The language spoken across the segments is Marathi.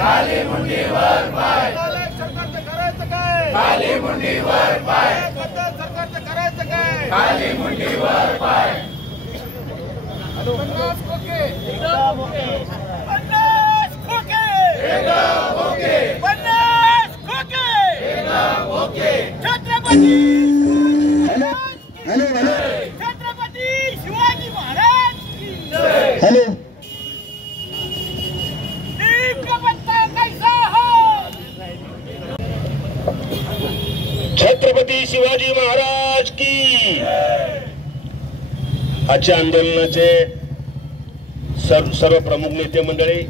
खाली मुंडीवर पाय सरकारचं करायचं काय खाली मुंडीवर पाय सरकारचं करायचं काय खाली मुंडीवर पाय 50 खोके एकदम ओके 50 खोके एकदम ओके 50 खोके एकदम okay Chhatrapati hello hello Chhatrapati Shivaji Maharaj की जय हेलो दीप का पत्ता कैसा हो छत्रपती शिवाजी महाराज की आजच्या आंदोलनाचे सर्व प्रमुख नेते मंडळी,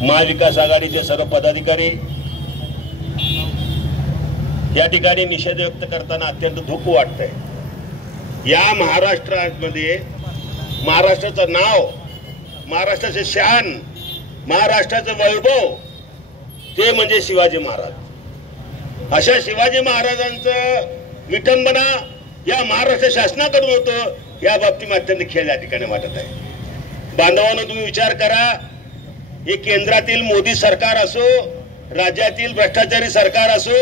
महाविकास आघाडीचे सर्व पदाधिकारी या ठिकाणी निषेध व्यक्त करताना अत्यंत दुःख वाटतंय। या महाराष्ट्रामध्ये महाराष्ट्राचं नाव, महाराष्ट्राचे शान, महाराष्ट्राचं वैभव ते म्हणजे शिवाजी महाराज। अशा शिवाजी महाराजांचं विटंबना या महाराष्ट्र शासनाकडून होतं, या बाबतीत अत्यंत खेद या ठिकाणी वाटत आहे। बांधवांनो, तुम्ही विचार करा, हे केंद्रातील मोदी सरकार असो, राज्यातील भ्रष्टाचारी सरकार असो,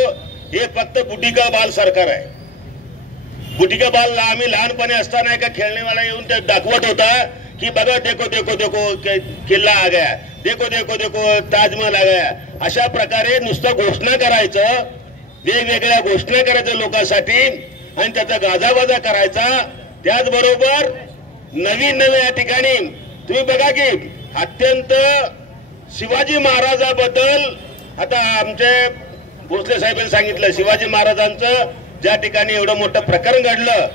हे फक्त बुटिका बाल सरकार आहे। बुटिका बालला आम्ही लहानपणी असताना एका खेळणेवाला येऊन ते दाखवत होता की बघा, देखो देखो देखो किल्ला आ गया, देखो देखो देखो ताजमहल आ गया। अशा प्रकारे नुसतं घोषणा करायचं, वेगवेगळ्या घोषणा करायचं लोकांसाठी आणि त्याचा गाजावाजा करायचा। त्याचबरोबर नवीन या ठिकाणी तुम्ही बघा की अत्यंत शिवाजी महाराजाबद्दल, आता आमचे भोसले साहेबांनी सांगितलं, शिवाजी महाराजांचं ज्या ठिकाणी एवढं मोठं प्रकरण घडलं